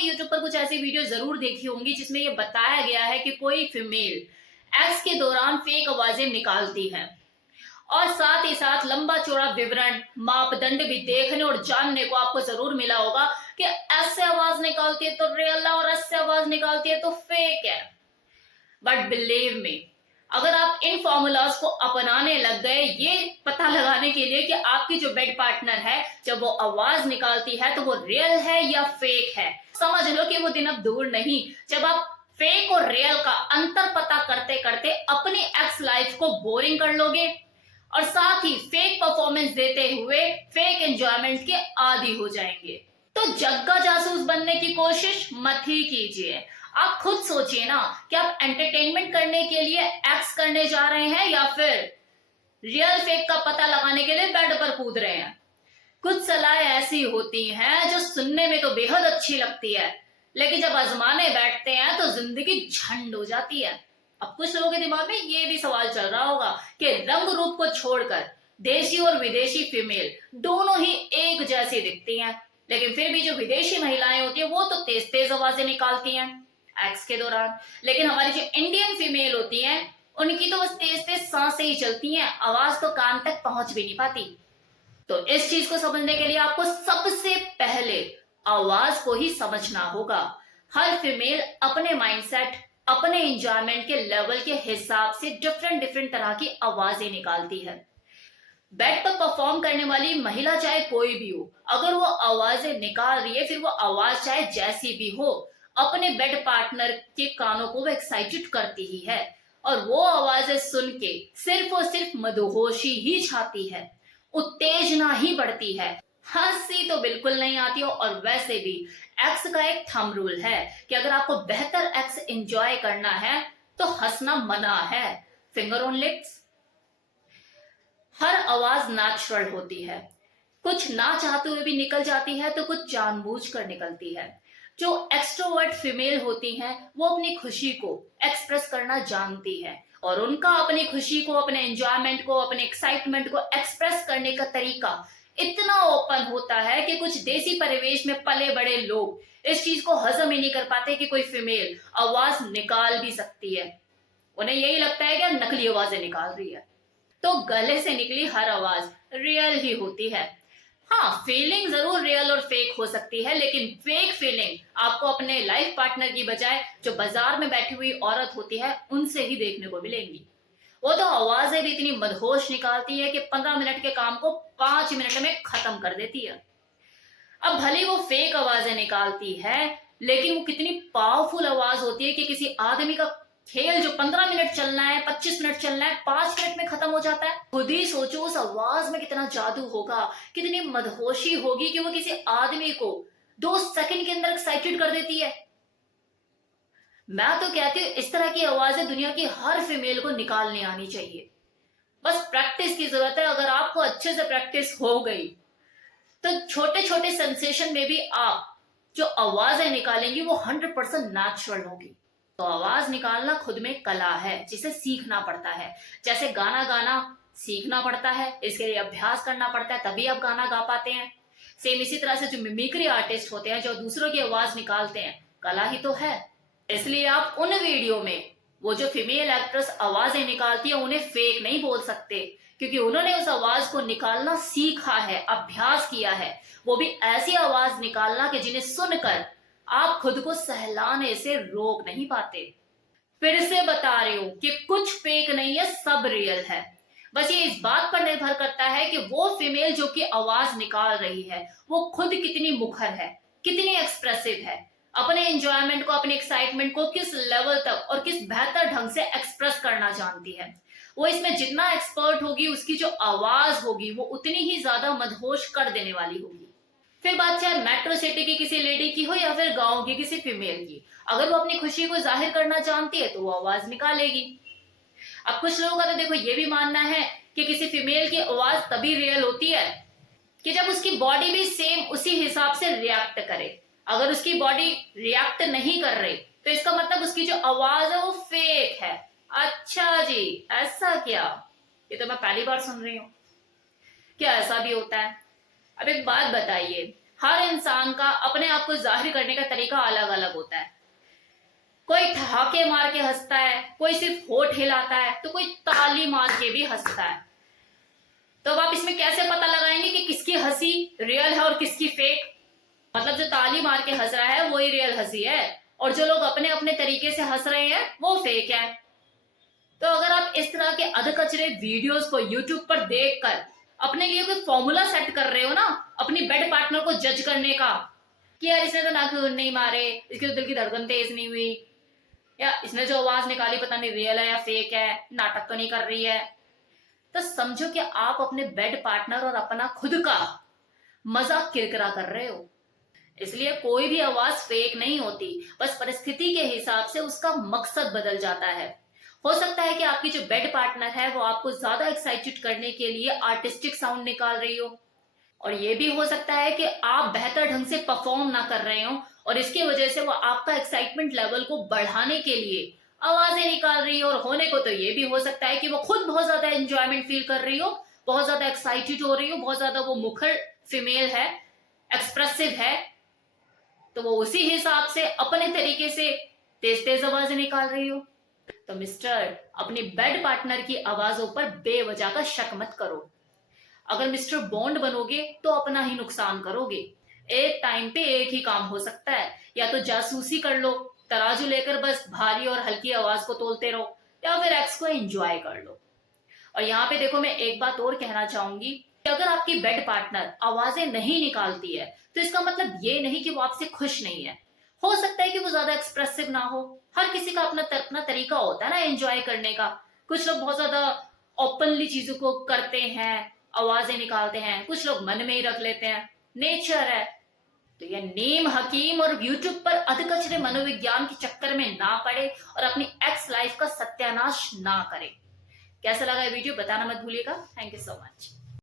आपने यूट्यूब पर कुछ ऐसी वीडियो जरूर देखी होंगी जिसमें ये बताया गया है कि कोई फीमेल एक्स के दौरान फेक आवाजें निकालती है और साथ ही साथ लंबा चौड़ा विवरण मापदंड भी देखने और जानने को आपको जरूर मिला होगा कि ऐसे आवाज निकालती है तो रियल है और ऐसे आवाज निकालती है तो फेक है। बट बिलीव मी, अगर आप इन फॉर्मूलाज को अपनाने लग गए ये पता लगाने के लिए कि आपकी जो बेड पार्टनर है जब वो आवाज निकालती है तो वो रियल है या फेक है, समझ लो कि वो दिन अब दूर नहीं जब आप फेक और रियल का अंतर पता करते करते अपनी एक्स लाइफ को बोरिंग कर लोगे और साथ ही फेक परफॉर्मेंस देते हुए फेक एंजॉयमेंट के आदी हो जाएंगे। तो जग्गा जासूस बनने की कोशिश मत ही कीजिए। आप खुद सोचिए ना कि आप एंटरटेनमेंट करने के लिए एक्स करने जा रहे हैं या फिर रियल फेक का पता लगाने के लिए बेड पर कूद रहे हैं। कुछ सलाहें ऐसी होती हैं जो सुनने में तो बेहद अच्छी लगती है लेकिन जब आजमाने बैठते हैं तो जिंदगी झंड हो जाती है। अब कुछ लोगों के दिमाग में ये भी सवाल चल रहा होगा कि रंग रूप को छोड़कर देशी और विदेशी फीमेल दोनों ही एक जैसी दिखती हैं, लेकिन फिर भी जो विदेशी महिलाएं होती है वो तो तेज तेज आवाजें निकालती हैं एक्स के दौरान, लेकिन हमारी जो इंडियन फीमेल होती हैं उनकी तो बस तेज तेज सांसें ही चलती हैं, आवाज तो कान तक पहुंच भी नहीं पाती। तो इस चीज को समझने के लिए आपको सबसे पहले आवाज को ही समझना होगा। हर फीमेल अपने माइंडसेट अपने एंजॉयमेंट के लेवल के हिसाब से डिफरेंट डिफरेंट तरह की आवाजें निकालती है। बेड पर परफॉर्म करने वाली महिला चाहे कोई भी हो, अगर वो आवाजें निकाल रही है फिर वो आवाज चाहे जैसी भी हो अपने बेड पार्टनर के कानों को वो एक्साइटेड करती ही है और वो आवाजें सुन के सिर्फ और सिर्फ मदहोशी ही छाती है, उत्तेजना ही बढ़ती है, हंसी तो बिल्कुल नहीं आती हो। और वैसे भी एक्स का एक थंब रूल है कि अगर आपको बेहतर एक्स एंजॉय करना है तो हंसना मना है। Finger on lips. हर आवाज नेचुरल होती है, कुछ ना चाहते हुए भी निकल जाती है तो कुछ जानबूझकर निकलती है। जो एक्सट्रोवर्ट फीमेल होती हैं वो अपनी खुशी को एक्सप्रेस करना जानती है और उनका अपनी खुशी को अपने एंजॉयमेंट को अपने एक्साइटमेंट को एक्सप्रेस करने का तरीका इतना ओपन होता है कि कुछ देसी परिवेश में पले बड़े लोग इस चीज को हजम ही नहीं कर पाते कि कोई फीमेल आवाज निकाल भी सकती है। उन्हें यही लगता है कि नकली आवाजें निकाल रही है। तो गले से निकली हर आवाज रियल ही होती है। हाँ, फीलिंग जरूर रियल और फेक हो सकती है लेकिन फेक फीलिंग आपको अपने लाइफ पार्टनर की बजाय जो बाजार में बैठी हुई औरत होती है उनसे ही देखने को मिलेंगी। वो तो आवाजें भी इतनी मदहोश निकालती है कि 15 मिनट के काम को 5 मिनट में खत्म कर देती है। अब भले वो फेक आवाजें निकालती है लेकिन वो कितनी पावरफुल आवाज होती है कि किसी आदमी का खेल जो 15 मिनट चलना है 25 मिनट चलना है 5 मिनट में खत्म हो जाता है। खुद ही सोचो उस आवाज में कितना जादू होगा, कितनी मदहोशी होगी कि वो किसी आदमी को 2 सेकंड के अंदर एक्साइटेड कर देती है। मैं तो कहती हूँ इस तरह की आवाजें दुनिया की हर फीमेल को निकालने आनी चाहिए। बस प्रैक्टिस की जरूरत है। अगर आपको अच्छे से प्रैक्टिस हो गई तो छोटे छोटे सेंसेशन में भी आप जो आवाजें निकालेंगी वो 100% नेचुरल होगी। तो आवाज निकालना खुद में कला है जिसे सीखना पड़ता है। जैसे गाना गाना सीखना पड़ता है, इसके लिए अभ्यास करना पड़ता है तभी आप गाना गा पाते हैं। सेम इसी तरह से जो मिमिक्री आर्टिस्ट होते हैं जो दूसरों की आवाज निकालते हैं, कला ही तो है। इसलिए आप उन वीडियो में वो जो फीमेल एक्ट्रेस आवाजें निकालती है उन्हें फेक नहीं बोल सकते क्योंकि उन्होंने उस आवाज को निकालना सीखा है, अभ्यास किया है। वो भी ऐसी आवाज निकालना कि जिन्हें सुनकर आप खुद को सहलाने से रोक नहीं पाते। फिर से बता रही हूं कि कुछ फेक नहीं है, सब रियल है। बस ये इस बात पर निर्भर करता है कि वो फीमेल जो कि आवाज निकाल रही है वो खुद कितनी मुखर है, कितनी एक्सप्रेसिव है, अपने एंजॉयमेंट को अपने एक्साइटमेंट को किस लेवल तक और किस बेहतर ढंग से एक्सप्रेस करना जानती है। वो इसमें जितना एक्सपर्ट होगी उसकी जो आवाज होगी वो उतनी ही ज्यादा मदहोश कर देने वाली होगी। फिर बात चाहे मेट्रो सिटी की किसी लेडी की हो या फिर गांव की किसी फीमेल की, अगर वो अपनी खुशी को जाहिर करना चाहती है तो वो आवाज निकालेगी। अब कुछ लोगों का तो देखो ये भी मानना है कि किसी फीमेल की आवाज तभी रियल होती है कि जब उसकी बॉडी भी सेम उसी हिसाब से रिएक्ट करे। अगर उसकी बॉडी रिएक्ट नहीं कर रही तो इसका मतलब उसकी जो आवाज है वो फेक है। अच्छा जी, ऐसा क्या? ये तो मैं पहली बार सुन रही हूँ। क्या ऐसा भी होता है? अब एक बात बताइए, हर इंसान का अपने आप को जाहिर करने का तरीका अलग अलग होता है। कोई ठहाके मार के हंसता है, कोई सिर्फ होठ हिलाता है, तो कोई ताली मार के भी हंसता है। तो अब आप इसमें कैसे पता लगाएंगे कि किसकी हंसी रियल है और किसकी फेक? मतलब जो ताली मार के हंस रहा है वही रियल हंसी है, और जो लोग अपने अपने तरीके से हंस रहे हैं वो फेक है। तो अगर आप इस तरह के अधकचरे वीडियोस को यूट्यूब पर देखकर अपने लिए कोई फॉर्मूला सेट कर रहे हो ना अपनी बेड पार्टनर को जज करने का, कि यार इसने तो नाखून नहीं मारे, इसके तो दिल की धड़कन तेज नहीं हुई, या इसने जो आवाज निकाली पता नहीं रियल है या फेक है, नाटक तो नहीं कर रही है, तो समझो कि आप अपने बेड पार्टनर और अपना खुद का मजाक किरकिरा कर रहे हो। इसलिए कोई भी आवाज फेक नहीं होती, बस परिस्थिति के हिसाब से उसका मकसद बदल जाता है। हो सकता है कि आपकी जो बेड पार्टनर है वो आपको ज्यादा एक्साइटेड करने के लिए आर्टिस्टिक साउंड निकाल रही हो, और ये भी हो सकता है कि आप बेहतर ढंग से परफॉर्म ना कर रहे हो और इसकी वजह से वो आपका एक्साइटमेंट लेवल को बढ़ाने के लिए आवाजें निकाल रही हो। और होने को तो ये भी हो सकता है कि वो खुद बहुत ज्यादा एंजॉयमेंट फील कर रही हो, बहुत ज्यादा एक्साइटेड हो रही हो, बहुत ज्यादा वो मुखर फीमेल है, एक्सप्रेसिव है, तो वो उसी हिसाब से अपने तरीके से तेज तेज आवाजें निकाल रही हो। तो मिस्टर, अपनी बेड पार्टनर की आवाजों पर बेवजह का शक मत करो। अगर मिस्टर बॉन्ड बनोगे तो अपना ही नुकसान करोगे। एक टाइम पे एक ही काम हो सकता है, या तो जासूसी कर लो, तराजू लेकर बस भारी और हल्की आवाज को तोलते रहो, या फिर एक्स को एंजॉय कर लो। और यहाँ पे देखो, मैं एक बात और कहना चाहूंगी कि अगर आपकी बेड पार्टनर आवाजें नहीं निकालती है तो इसका मतलब ये नहीं कि वो आपसे खुश नहीं है। हो सकता है कि वो ज्यादा एक्सप्रेसिव ना हो, हर किसी का अपना तरीका होता है ना एंजॉय करने का। कुछ लोग बहुत ज्यादा ओपनली चीजों को करते हैं, आवाजें निकालते हैं, कुछ लोग मन में ही रख लेते हैं, नेचर है। तो ये नीम हकीम और यूट्यूब पर अधकचरे मनोविज्ञान के चक्कर में ना पड़े और अपनी एक्स लाइफ का सत्यानाश ना करे। कैसा लगा ये वीडियो बताना मत भूलिएगा। Thank you so much.